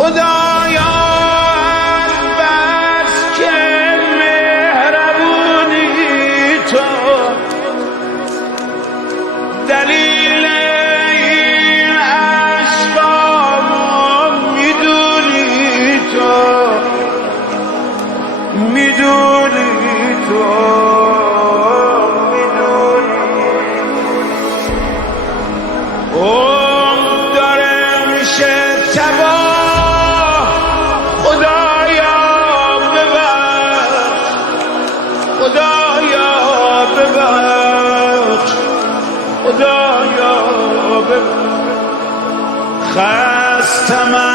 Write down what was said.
خدایا بس که مهربونی تو دلیل این عشقامو میدونی تو داره میشه تباه خدایا ببخش خدایا ببخش خستم